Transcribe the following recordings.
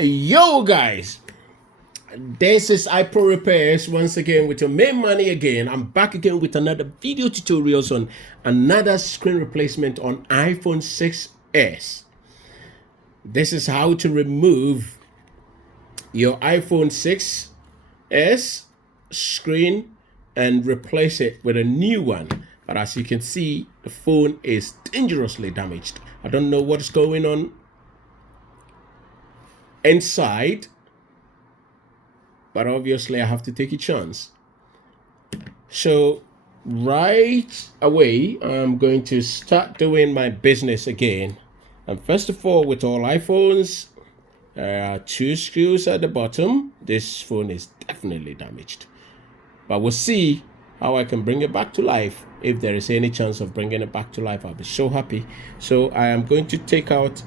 Yo guys, this is iPro Repairs once again with your main money again. I'm back again with another video tutorials on another screen replacement on iPhone 6s. This is how to remove your iPhone 6s screen and replace it with a new one. But as you can see, the phone is dangerously damaged. I don't know what's going on inside, but obviously I have to take a chance. So right away, I'm going to start doing my business again. And first of all, with all iPhones, there are two screws at the bottom. This phone is definitely damaged, but we'll see how I can bring it back to life. If there is any chance of bringing it back to life, I'll be so happy. So I am going to take out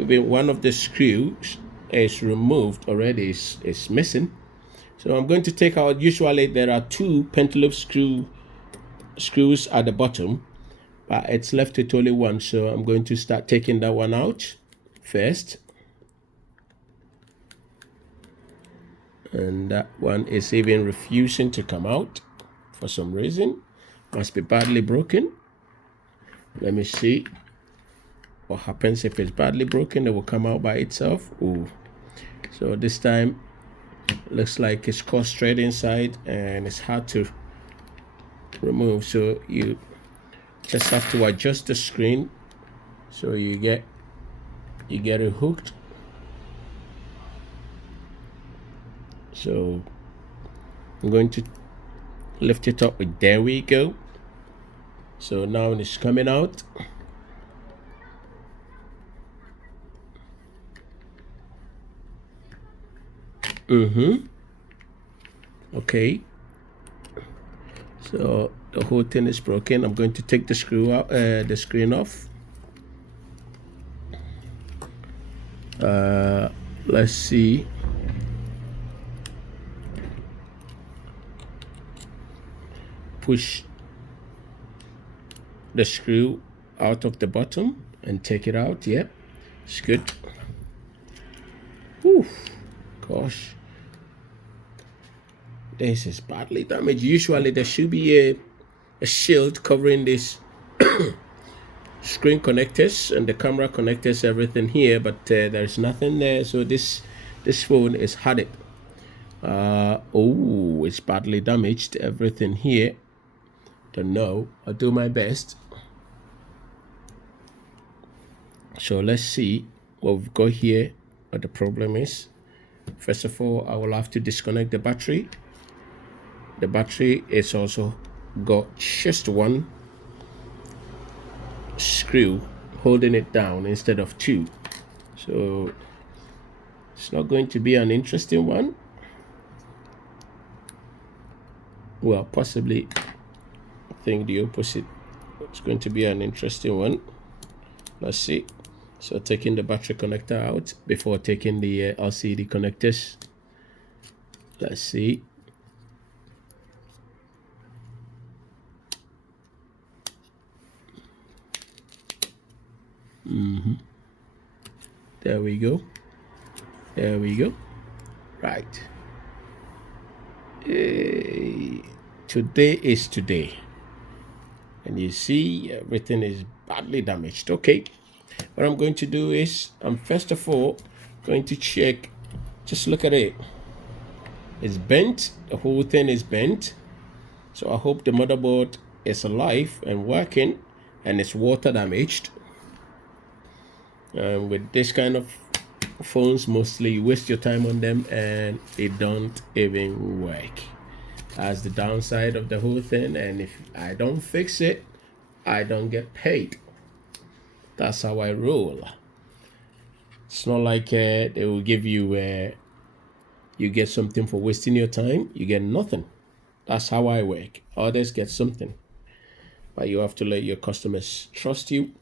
one of the screws is removed already, is missing. So I'm going to take out, usually there are two pentalobe screws at the bottom, but it's left with only one. So I'm going to start taking that one out first. And that one is even refusing to come out for some reason. Must be badly broken. Let me see what happens if it's badly broken. It will come out by itself. Ooh. So this time looks like it's caught straight inside and it's hard to remove. So you just have to adjust the screen so you get it hooked. So I'm going to lift it up. There we go. So now it's coming out. Okay. So the whole thing is broken. I'm going to take the screw out, the screen off. Let's see. Push the screw out of the bottom and take it out. Yep, it's good. Oof, gosh, this is badly damaged. Usually there should be a shield covering this screen connectors and the camera connectors, everything here, but there's nothing there. So this phone is had it. Oh, it's badly damaged, everything here. Don't know, I'll do my best. So let's see what we've got here, what the problem is. First of all, I will have to disconnect the battery. The battery is also got just one screw holding it down instead of two. So it's not going to be an interesting one. Well, possibly I think the opposite. It's going to be an interesting one. Let's see. So taking the battery connector out before taking the LCD connectors. Let's see. There we go. There we go. Right. Today is today. And you see everything is badly damaged. Okay. What I'm going to do is I'm first of all going to check. Just look at it. It's bent. The whole thing is bent. So I hope the motherboard is alive and working and it's water damaged. With this kind of phones, mostly you waste your time on them and they don't even work. That's the downside of the whole thing. And if I don't fix it, I don't get paid. That's how I roll. It's not like they will give you you get something for wasting your time. You get nothing. That's how I work. Others get something, but you have to let your customers trust you.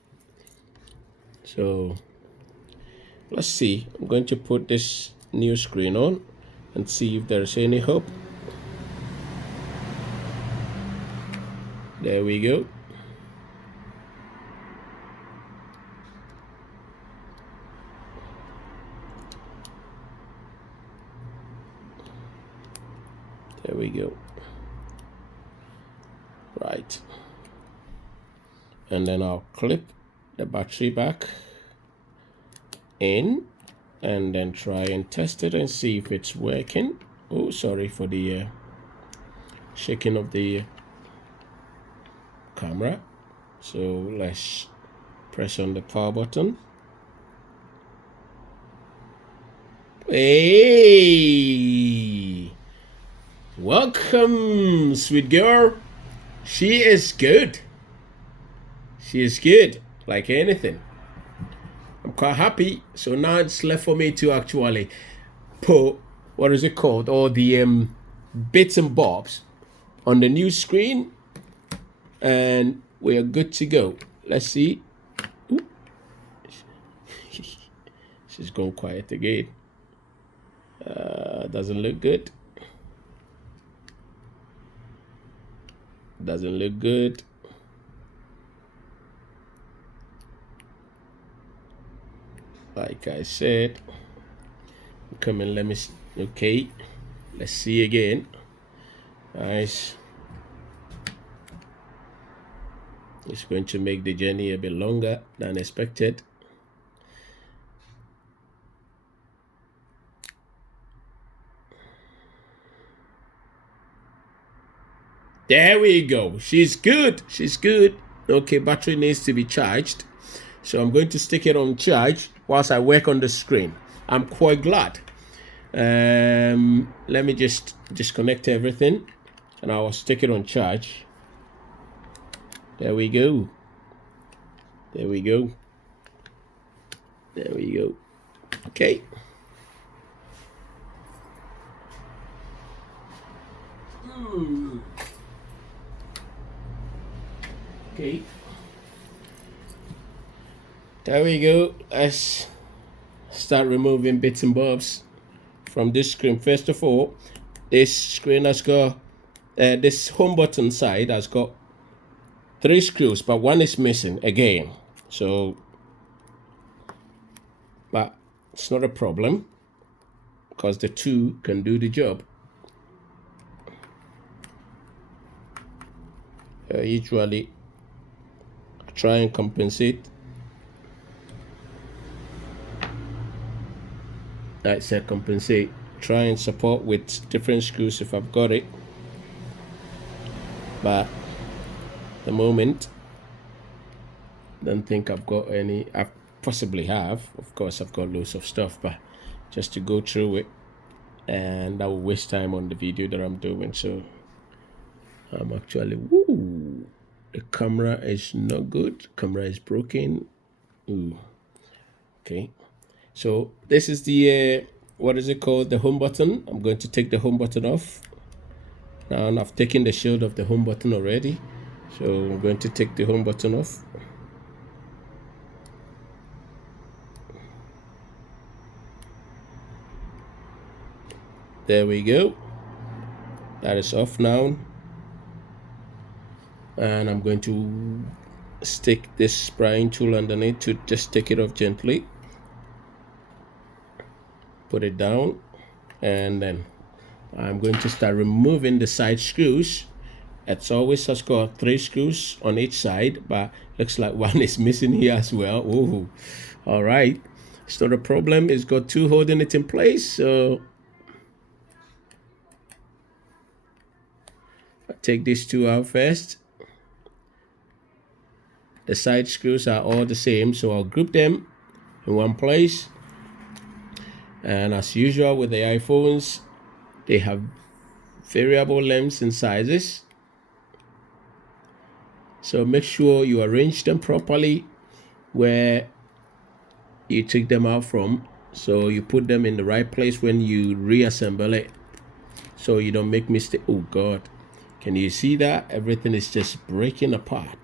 So let's see. I'm going to put this new screen on and see if there's any hope. There we go. There we go. Right. And then I'll clip the battery back in and then try and test it and see if it's working. Oh, sorry for the shaking of the camera. So let's press on the power button. Hey, welcome, sweet girl. She is good. She is good, like anything. I'm quite happy. So now it's left for me to actually put, what is it called, all the bits and bobs on the new screen, and we are good to go. Let's see. Ooh. She's gone quiet again. Doesn't look good. Doesn't look good. Like I said, come and let me see. Okay, let's see again. Nice. It's going to make the journey a bit longer than expected. There we go. She's good. She's good. Okay, battery needs to be charged. So I'm going to stick it on charge whilst I work on the screen. I'm quite glad. Let me just disconnect everything and I'll stick it on charge. There we go. There we go. There we go. Okay. Okay. There we go. Let's start removing bits and bobs from this screen. First of all, this screen has got this home button side has got 3 screws, but one is missing again. So, but it's not a problem because the 2 can do the job. Usually try and compensate. I said compensate. Try and support with different screws if I've got it. But the moment, don't think I've got any. I possibly have. Of course, I've got loads of stuff, but just to go through it, and that will waste time on the video that I'm doing. So I'm actually, woo, the camera is not good. Camera is broken. Ooh. Okay. So this is the, what is it called? The home button. I'm going to take the home button off. Now I've taken the shield of the home button already. So I'm going to take the home button off. There we go. That is off now. And I'm going to stick this spraying tool underneath to just take it off gently. Put it down, and then I'm going to start removing the side screws. It's always has got 3 screws on each side, but looks like one is missing here as well. Ooh. All right, it's not a problem. It's got 2 holding it in place. So I'll take these 2 out first. The side screws are all the same, so I'll group them in one place. And as usual with the iPhones, they have variable lengths and sizes. So make sure you arrange them properly where you take them out from. So you put them in the right place when you reassemble it, so you don't make mistake. Oh God, can you see that? Everything is just breaking apart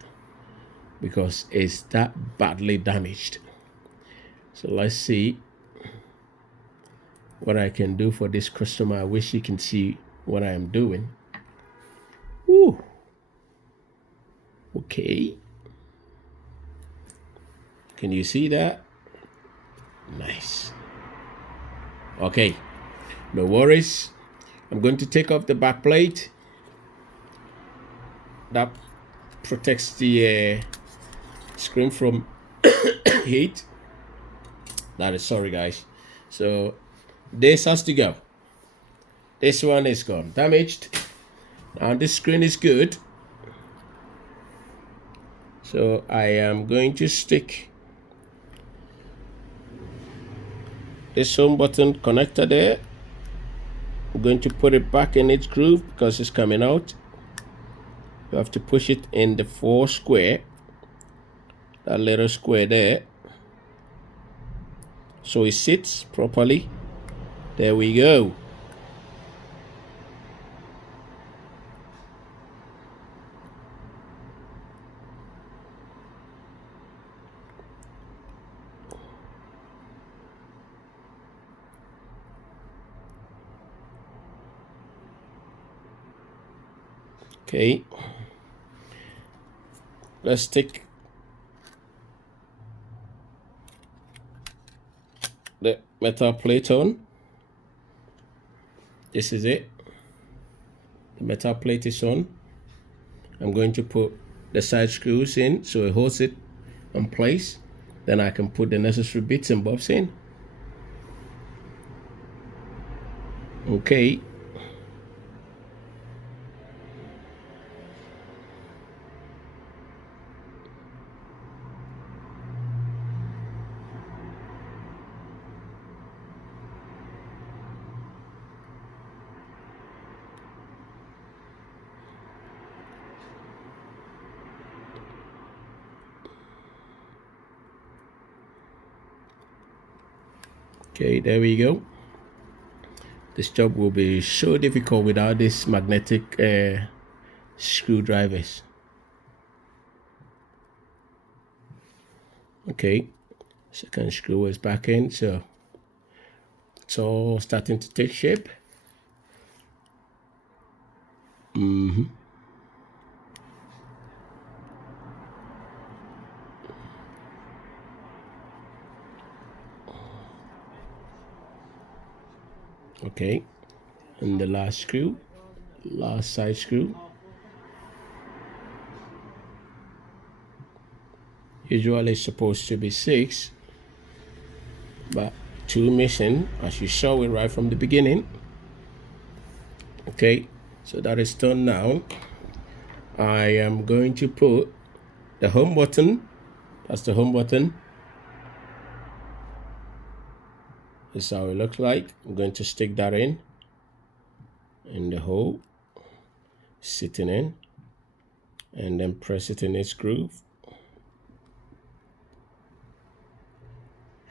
because it's that badly damaged. So let's see what I can do for this customer. I wish you can see what I am doing. Woo. Okay. Can you see that? Nice. Okay. No worries. I'm going to take off the back plate that protects the screen from heat. That is, sorry guys. So this has to go. This one is gone, damaged. Now this screen is good. So I am going to stick this home button connector there. I'm going to put it back in its groove because it's coming out. You have to push it in the 4 square, that little square there, so it sits properly. There we go. Okay, let's take the metal plate on. This is it. The metal plate is on. I'm going to put the side screws in so it holds it in place. Then I can put the necessary bits and bobs in. Okay. Okay, there we go. This job will be so difficult without these magnetic screwdrivers. Okay, second screw is back in, so it's all starting to take shape. Okay, and the last screw, last side screw. Usually it's supposed to be 6, but 2 missing, as you saw it right from the beginning. Okay, so that is done now. I am going to put the home button. That's the home button. This is how it looks like. I'm going to stick that in the hole, sitting in, and then press it in its groove.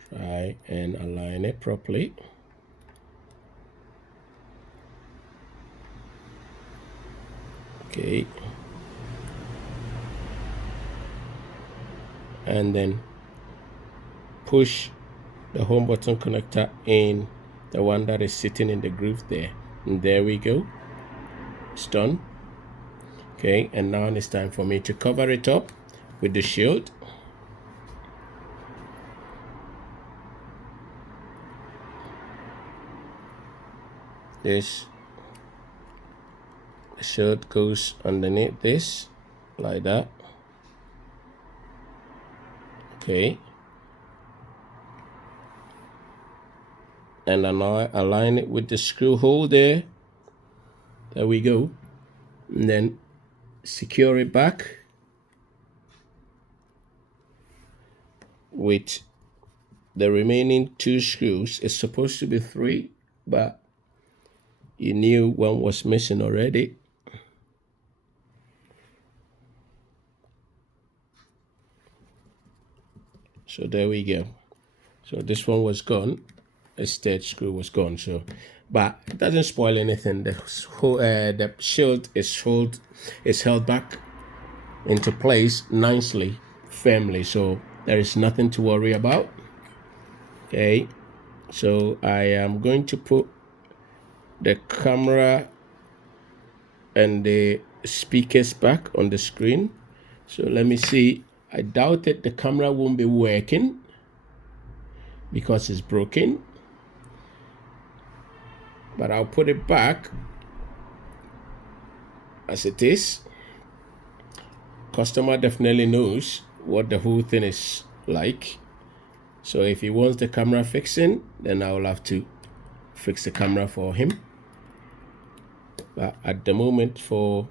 Try and align it properly. Okay. And then push the home button connector in, the one that is sitting in the groove there. And there we go. It's done. Okay, and now it's time for me to cover it up with the shield. This shield goes underneath this like that. Okay, and then I align it with the screw hole there. There we go. And then secure it back with the remaining 2 screws. It's supposed to be 3, but you knew one was missing already. So there we go. So this one was gone. This third screw was gone. So, but it doesn't spoil anything. The shield is held back into place nicely, firmly. So there is nothing to worry about. Okay. So I am going to put the camera and the speakers back on the screen. So let me see. I doubt that the camera won't be working because it's broken. but I'll put it back as it is. Customer definitely knows what the whole thing is like. So if he wants the camera fixing, then I'll have to fix the camera for him. But at the moment, for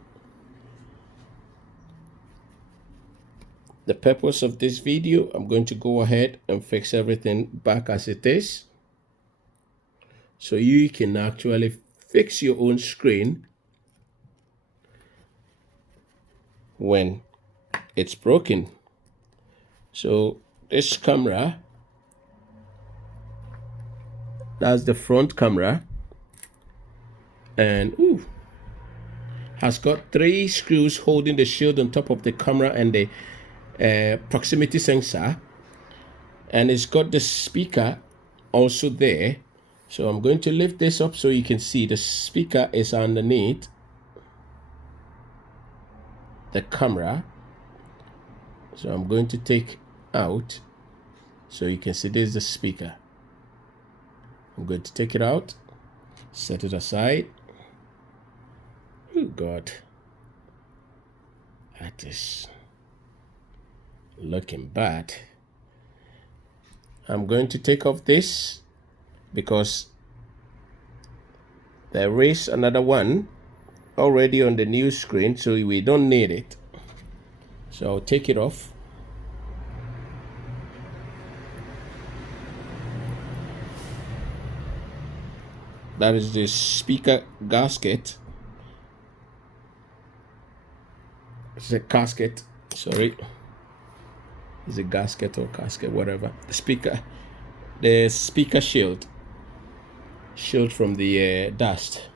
the purpose of this video, I'm going to go ahead and fix everything back as it is, so you can actually fix your own screen when it's broken. So this camera, that's the front camera, and has got 3 screws holding the shield on top of the camera and the proximity sensor, and it's got the speaker also there. So I'm going to lift this up so you can see the speaker is underneath the camera. So I'm going to take out so you can see this is the speaker. I'm going to take it out, set it aside. Oh God, that is looking bad. I'm going to take off this because there is another one already on the new screen, so we don't need it. So I'll take it off. That is the speaker gasket. It's a casket, sorry. Is a gasket or casket, whatever. The speaker shield from the dust.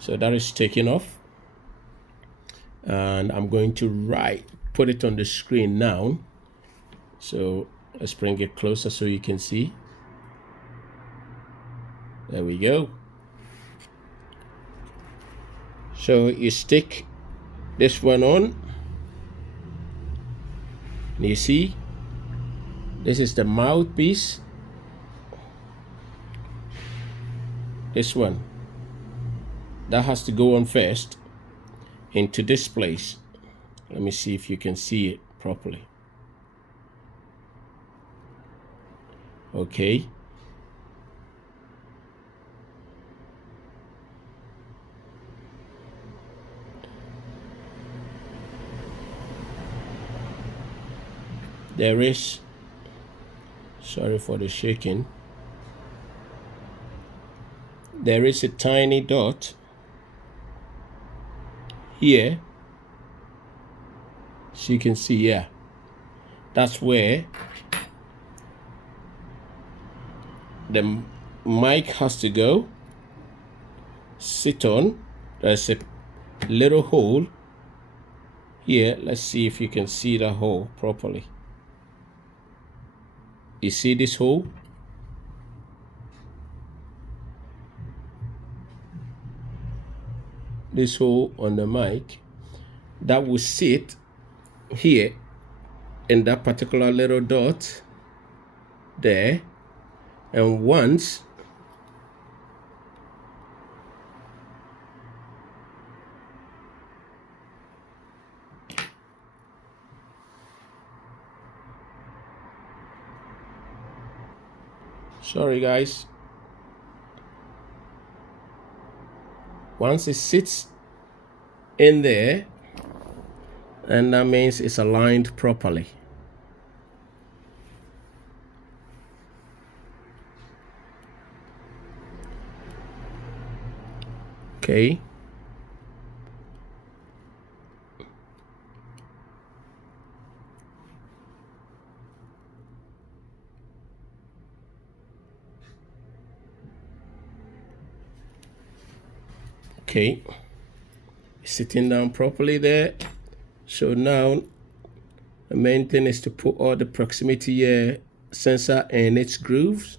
So that is taken off, and I'm going to put it on the screen now. So let's bring it closer so you can see. There we go. So you stick this one on, and you see this is the mouthpiece. This one that has to go on first into this place. Let me see if you can see it properly. Okay. There is, sorry for the shaking, there is a tiny dot here, so you can see, yeah, that's where the mic has to go, sit on. There's a little hole here. Let's see if you can see the hole properly. You see this hole? This hole on the mic that will sit here in that particular little dot there, and once sorry guys, once it sits in there, and that means it's aligned properly. Okay. Okay, sitting down properly there. So now the main thing is to put all the proximity sensor in its grooves.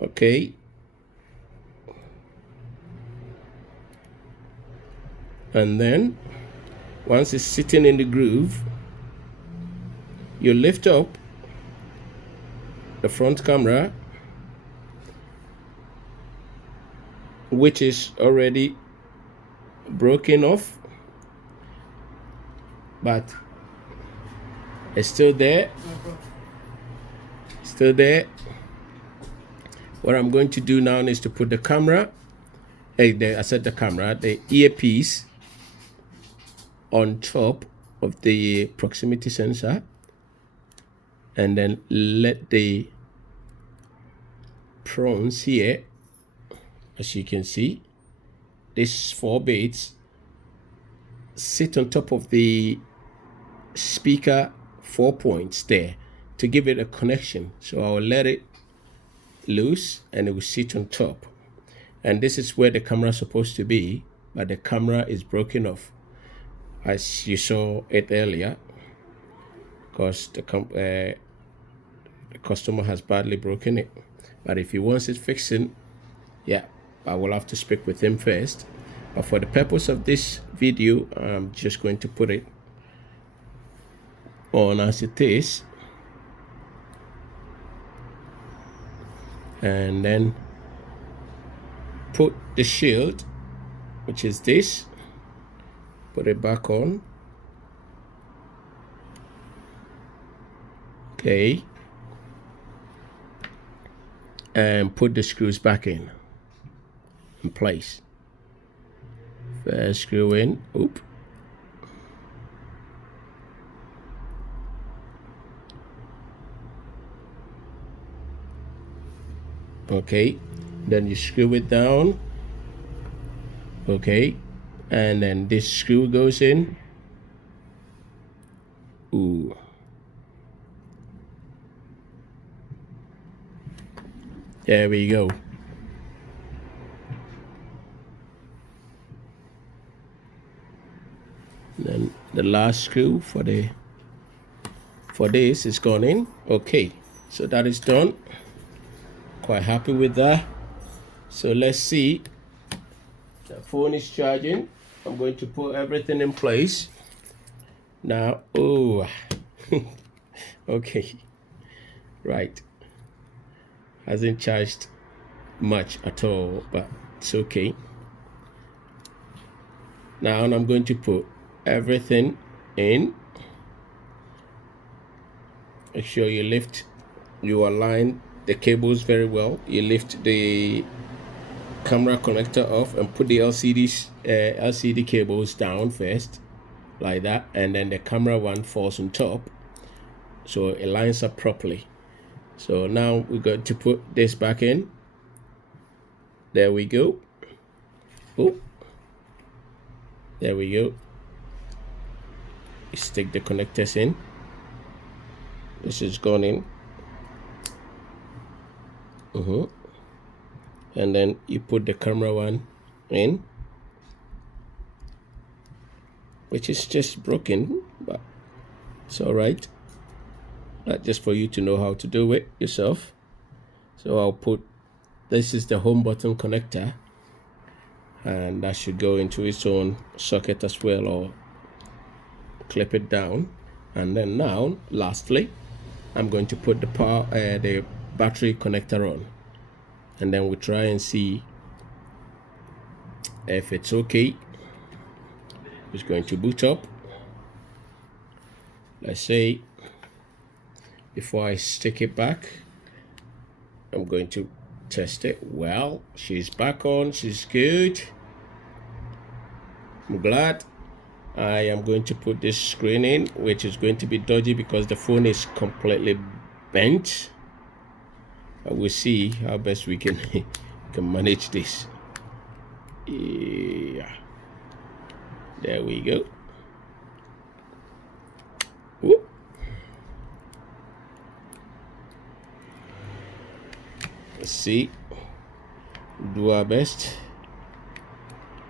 Okay, and then once it's sitting in the groove, you lift up the front camera which is already broken off, but it's still there. Still there. What I'm going to do now is to put the camera, the earpiece on top of the proximity sensor, and then let the prongs here, as you can see, these 4 bits sit on top of the speaker 4 points there to give it a connection. So I'll let it loose and it will sit on top. And this is where the camera is supposed to be, but the camera is broken off, as you saw it earlier, because the customer has badly broken it. But if he wants it fixing, yeah, I will have to speak with him first. But for the purpose of this video, I'm just going to put it on as it is, and then put the shield, which is this, put it back on. Okay, and put the screws back in place. First screw in. Oop. Okay, then you screw it down. Okay, and then this screw goes in. Ooh. There we go. Then the last screw for this is gone in. Okay, so that is done. Quite happy with that. So let's see. The phone is charging. I'm going to put everything in place now. Oh. Okay, right, hasn't charged much at all, but it's okay. Now I'm going to put everything in. Make sure you align the cables very well. You lift the camera connector off and put the LCD cables down first, like that, and then the camera one falls on top, so it lines up properly. So now we're going to put this back in. There we go. Oh, there we go. You stick the connectors in. This is gone in. And then you put the camera one in, which is just broken, but it's all right. Not just for you to know how to do it yourself. So I'll put, this is the home button connector, and that should go into its own socket as well, or clip it down. And then now, lastly, I'm going to put the battery connector on, and then we try and see if it's okay. It's going to boot up. Let's say, before I stick it back, I'm going to test it. Well, she's back on. She's good. I'm glad. I am going to put this screen in, which is going to be dodgy because the phone is completely bent. We'll see how best we can manage this. Yeah, there we go. Whoop. Let's see, do our best.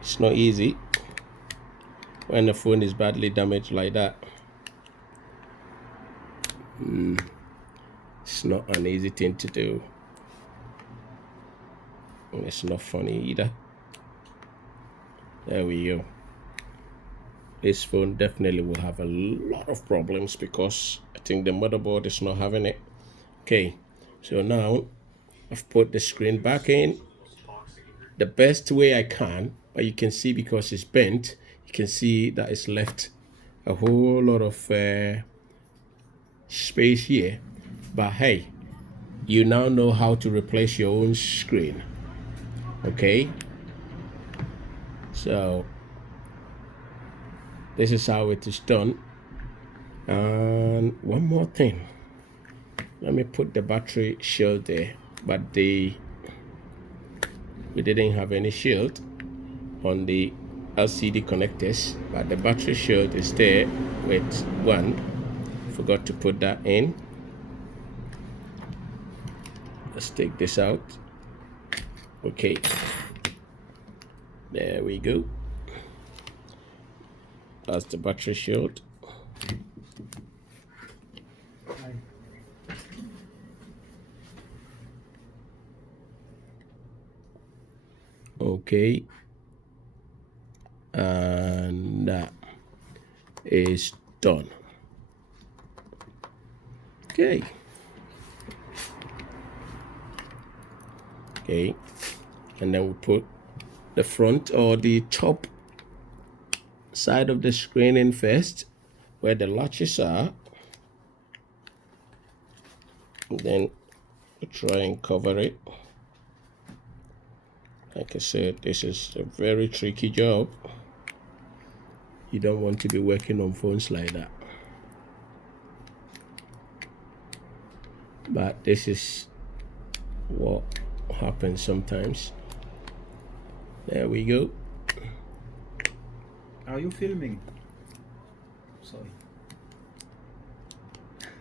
It's not easy when the phone is badly damaged like that. It's not an easy thing to do. It's not funny either. There we go. This phone definitely will have a lot of problems because I think the motherboard is not having it. Okay, so now I've put the screen back in. the best way I can, but you can see because it's bent, you can see that it's left a whole lot of space here. But hey, you now know how to replace your own screen. Okay, so this is how it is done. And one more thing, let me put the battery shield there, but we didn't have any shield on the LCD connectors, but the battery shield is there with one. Forgot to put that in. Let's take this out. Okay, there we go. That's the battery shield. Okay, and that is done. Okay, and then we put the front or the top side of the screen in first, where the latches are, and then we try and cover it. Like I said, this is a very tricky job. You don't want to be working on phones like that, but this is what happens sometimes. There we go. Are you filming? Sorry.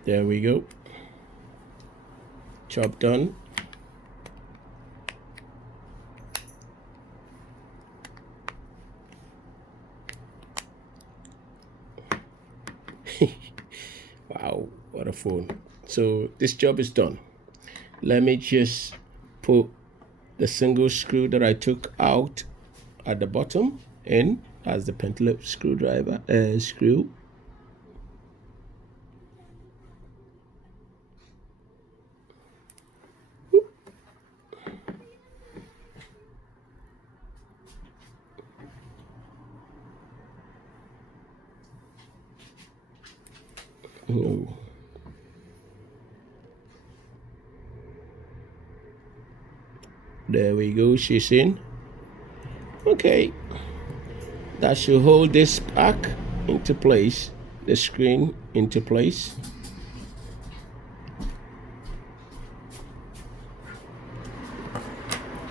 There we go. Job done. Wow, what a phone. So this job is done. Let me just put the single screw that I took out at the bottom in as the pentalobe screwdriver screw. Oh. There we go, she's in. Okay, that should hold this back into place, the screen into place.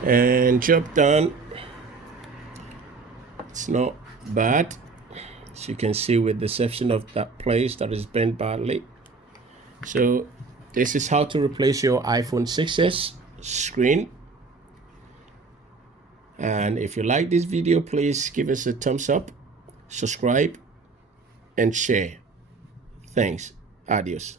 And job done. It's not bad, as you can see, with the section of that place that is bent badly. So this is how to replace your iPhone 6s screen. And if you like this video, please give us a thumbs up, subscribe, and share. Thanks. Adios.